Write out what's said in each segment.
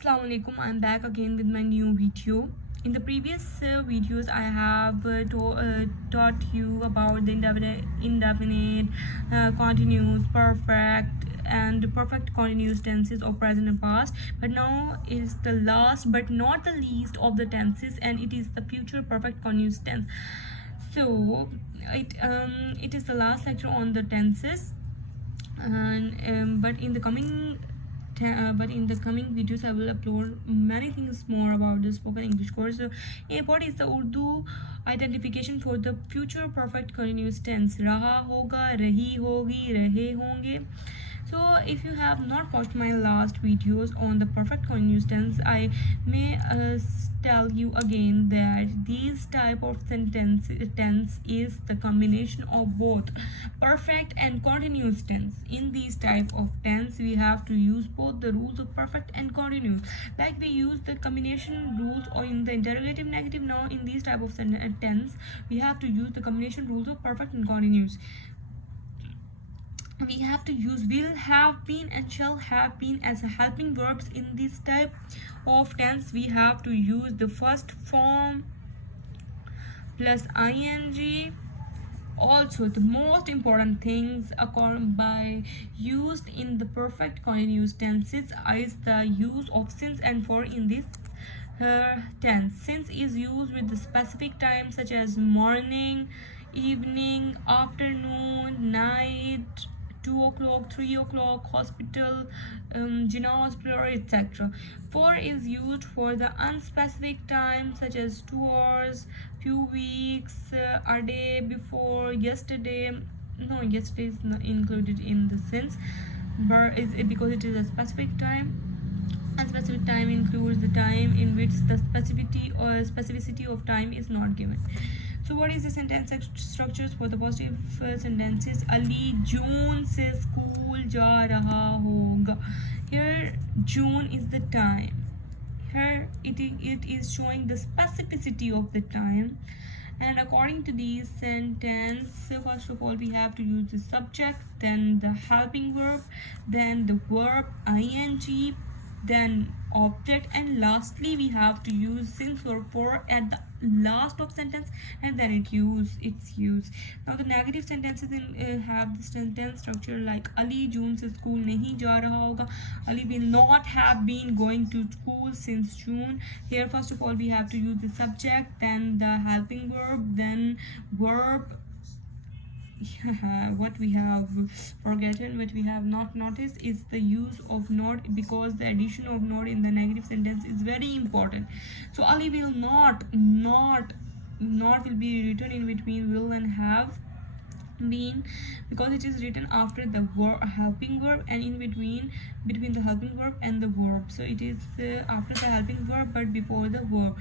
Assalamu alaikum. I'm back again with my new video. In the previous videos I have taught you about the indefinite, continuous, perfect and perfect continuous tenses of present and past, but now is the last but not the least of the tenses, and it is the future perfect continuous tense. So it is the last lecture on the tenses, and but in the coming videos I will upload many things more about the spoken English course. So what is the Urdu identification for the future perfect continuous tense? Raha hoga, rahi hogi, rahe honge. So if you have not watched my last videos on the perfect continuous tense, I may tell you again that these type of tense is the combination of both perfect and continuous tense. In these type of tense we have to use both the rules of perfect and continuous, like we use the combination rules or in the interrogative negative. Now in these type of tense we have to use the combination rules of perfect and continuous. We have to use will, have been and shall have been as helping verbs. In this type of tense we have to use the first form plus ing. Also, the most important things by used in the perfect continuous tenses is the use of since and for in this tense. Since is used with the specific time such as morning, evening, afternoon, night, 2 o'clock, 3 o'clock, hospital, Jinnah's plural, etc. For is used for the unspecific time such as 2 hours, few weeks, a day before, yesterday. No, yesterday is not included in the sense, but is it because it is a specific time. Unspecific time includes the time in which the specificity of time is not given. So what is the sentence structures for the positive sentences? Ali June se school ja raha hoga. Here June is the time. Here it is showing the specificity of the time. And according to these sentence, first of all we have to use the subject, then the helping verb, then the verb ing, then object, and lastly we have to use since or for at the last of sentence, and then its use. Now the negative sentences have the sentence structure like Ali June se school nahi ja raha hoga. Ali will not have been going to school since June. Here first of all we have to use the subject, then the helping verb, then verb. What we have forgotten, what we have not noticed, is the use of not, because the addition of not in the negative sentence is very important. So Ali will not will be written in between will and have been, because it is written after the helping verb and in between the helping verb and the verb. So it is after the helping verb but before the verb.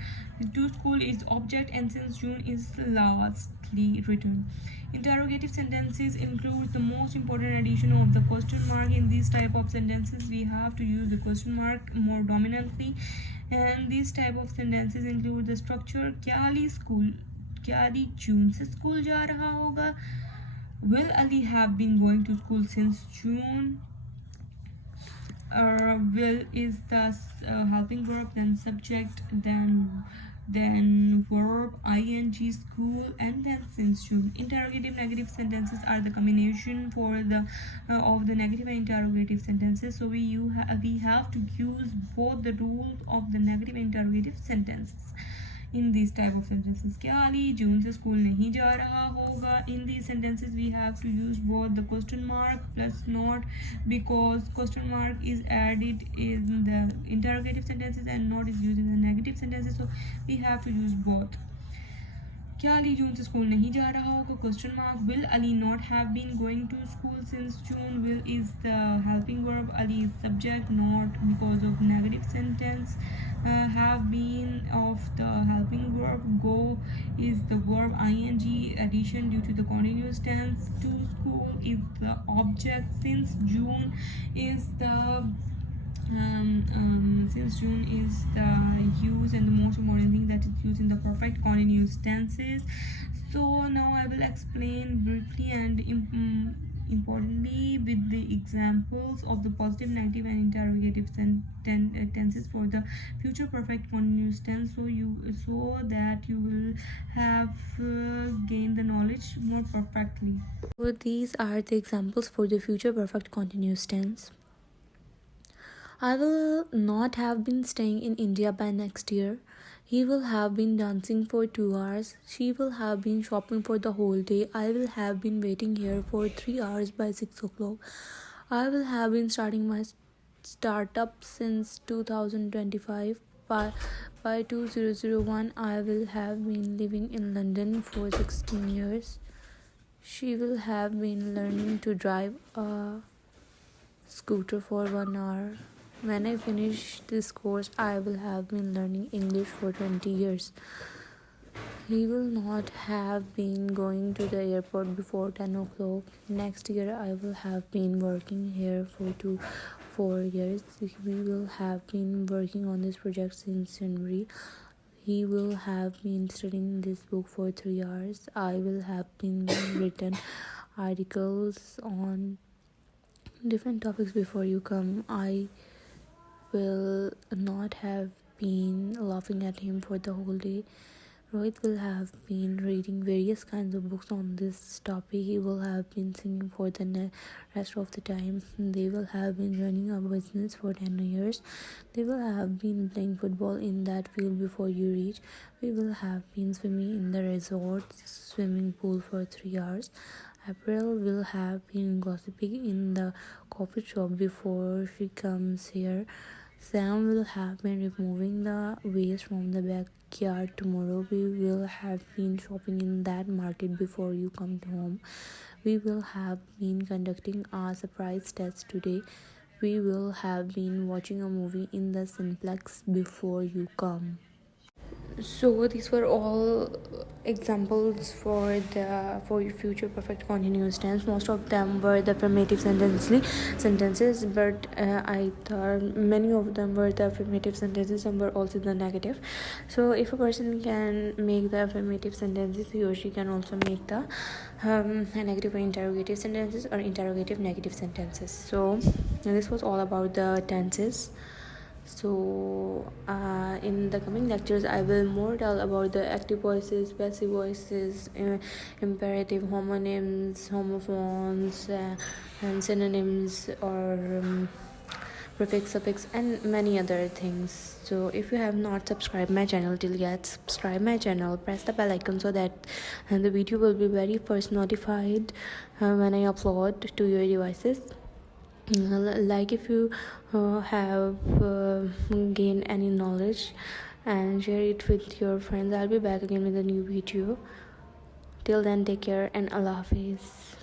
To school is object, and since June is lastly written. Interrogative sentences include the most important addition of the question mark. In these type of sentences we have to use the question mark more dominantly, and these type of sentences include the structure क्या Ali June से school जा रहा होगा. Will Ali have been going to school since June? Will is the helping verb, then subject, then verb ing school, and then since June. Interrogative negative sentences are the combination for the of the negative and interrogative sentences. So we have to use both the rules of the negative and interrogative sentences. In these type of sentences, क्या Ali June से school नहीं जा रहा होगा. In these sentences we have to use both the question mark plus not, because question mark is added in the interrogative sentences and not is used in the negative sentences, so we have to use both. क्या Ali June से school नहीं जा रहा होगा, question mark. Will Ali not have been going to school since June? Will is the helping verb, Ali is subject, not because of negative sentence. Have been of the helping verb, go is the verb ing addition due to the continuous tense. To school is the object. Since June is the since June is the use and the most important thing that is used in the perfect continuous tenses. So now I will explain briefly and importantly with the examples of the positive, negative, and interrogative tenses for the future perfect continuous tense, so that you will have gained the knowledge more perfectly. So these are the examples for the future perfect continuous tense. I will not have been staying in India by next year. He will have been dancing for 2 hours. She will have been shopping for the whole day. I will have been waiting here for 3 hours by 6 o'clock. I will have been starting my startup since 2025. By 2001, I will have been living in London for 16 years. She will have been learning to drive a scooter for 1 hour. When I finish this course, I will have been learning English for 20 years. He will not have been going to the airport before 10 o'clock. Next year, I will have been working here for 4 years. We will have been working on this project since January. He will have been studying this book for 3 hours. I will have been written articles on different topics before you come. I will not have been laughing at him for the whole day. Rohit will have been reading various kinds of books on this topic. He will have been singing for the rest of the time. They will have been running a business for 10 years. They will have been playing football in that field before you reach. We will have been swimming in the resort swimming pool for 3 hours. April will have been gossiping in the coffee shop before she comes here. Sam will have been removing the waste from the backyard tomorrow. We will have been shopping in that market before you come home. We will have been conducting a surprise test today. We will have been watching a movie in the Cineplex before you come. So these were all examples for future perfect continuous tense. Most of them were the affirmative sentences, but I thought many of them were the affirmative sentences and were also the negative. So if a person can make the affirmative sentences, he or she can also make the negative or interrogative sentences or interrogative negative sentences. So this was all about the tenses. So in the coming lectures, I will more tell about the active voices, passive voices, imperative, homonyms, homophones, and synonyms, or prefix, suffix, and many other things. So if you have not subscribed my channel till yet, subscribe my channel, press the bell icon so that the video will be very first notified when I upload to your devices. Like if you have gained any knowledge, and share it with your friends. I'll be back again with a new video. Till then, take care and Allah Hafiz.